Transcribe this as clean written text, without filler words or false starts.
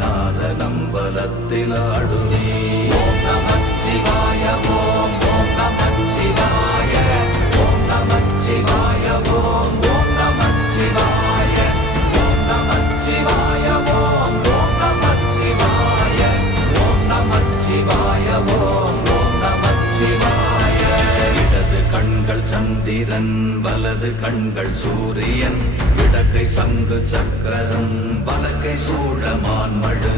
நாதன் அம்பலத்தில் ஆடுமே. ஓம் நமச்சிவாய ஓம் ஓம் நமச்சிவாய ஓம் நமச்சிவாய ஓம் ஓம் நமச்சிவாய ஓம் நமச்சிவாய ஓம் ஓம் நமச்சிவாய ஓம் நமச்சிவாய ஓம் ஓம் நமச்சிவாய. இடது கண்கள் சந்திரன் வலது கண்கள் சூரியன் இடக்கை சங்கு சக்கரம் வலக்கை சூழமான் மழு